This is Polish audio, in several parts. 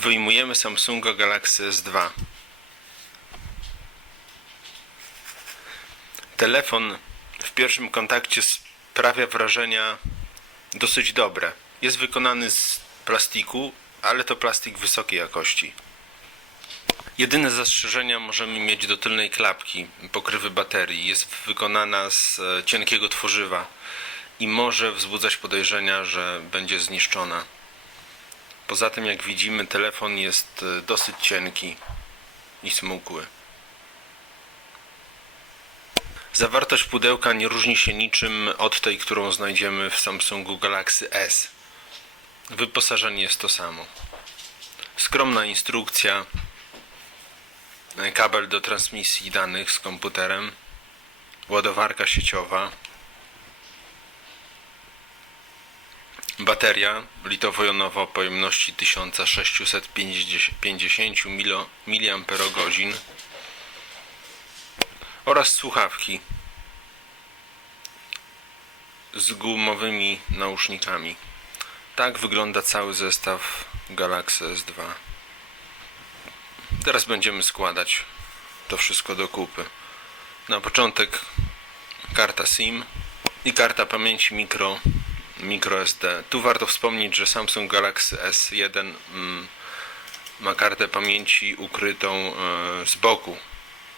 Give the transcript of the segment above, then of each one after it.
Wyjmujemy Samsunga Galaxy S2. Telefon w pierwszym kontakcie sprawia wrażenia dosyć dobre. Jest wykonany z plastiku, ale to plastik wysokiej jakości. Jedyne zastrzeżenia możemy mieć do tylnej klapki pokrywy baterii. Jest wykonana z e, cienkiego tworzywa i może wzbudzać podejrzenia, że będzie zniszczona. Poza tym, jak widzimy, telefon jest e, dosyć cienki i smukły. Zawartość pudełka nie różni się niczym od tej, którą znajdziemy w Samsungu Galaxy S. Wyposażenie jest to samo. Skromna instrukcja, e, kabel do transmisji danych z komputerem, ładowarka sieciowa, bateria litowo-jonowa o pojemności 1650 mAh oraz słuchawki z gumowymi nausznikami. Tak wygląda cały zestaw Galaxy S2. Teraz będziemy składać to wszystko do kupy. Na początek karta SIM i karta pamięci mikro, micro SD. Tu warto wspomnieć, że Samsung Galaxy S1 mm, ma kartę pamięci ukrytą e, z boku,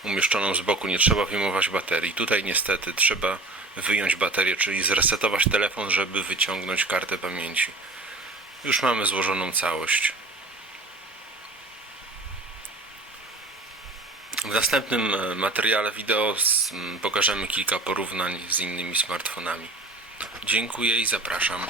umieszczoną z boku, nie trzeba wyjmować baterii. Tutaj niestety trzeba wyjąć baterię, czyli zresetować telefon, żeby wyciągnąć kartę pamięci. Już mamy złożoną całość. W następnym e, materiale wideo pokażemy kilka porównań z innymi smartfonami. Dziękuję i zapraszam.